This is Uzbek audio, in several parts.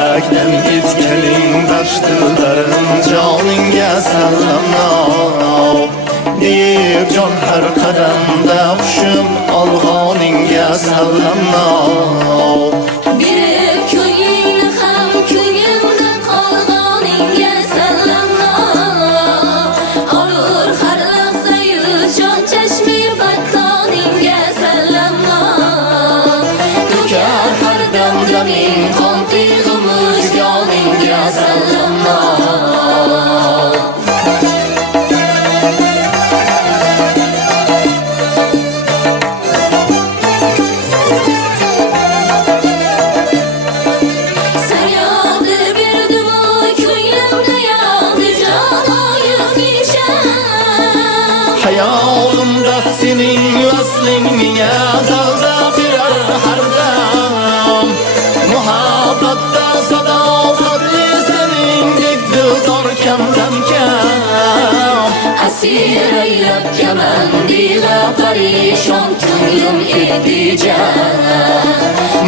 Felakden itkeling baştılarım canınga sallamlar deyip can her kademde kuşum alg'oningga sallamlar Bilib ko'nglingni ham ko'nglimda qolg'oningga sallamlar Olur har lahzayu jon chashmi fattoningga sallamlar To'kar har damdaming qon tig'imiz yoningga sallamlar Hayolimda sening vasling menga dalda berar har dam Muhabbatda sadoqatli seningdek dildor kamdan kam Asir aylab kamandiga parishon ko'nglim iltija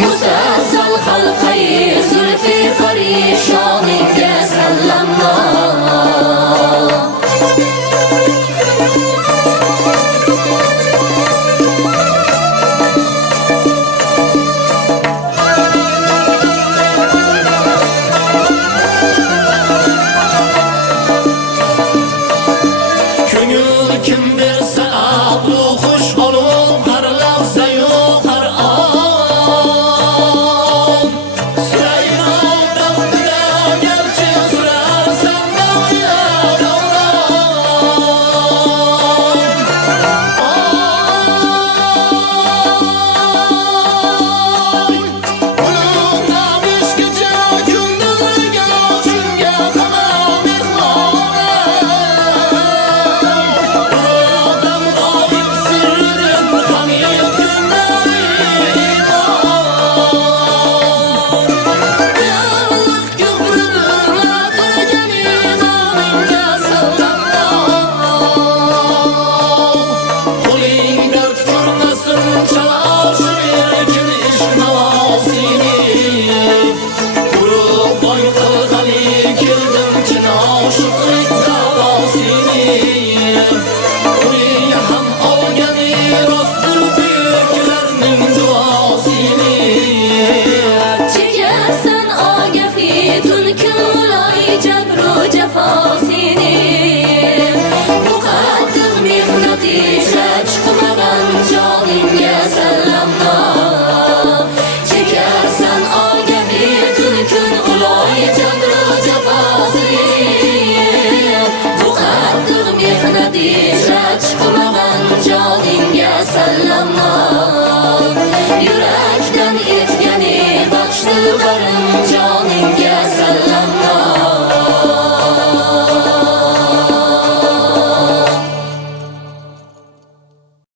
Musassal halqai zulfi parishon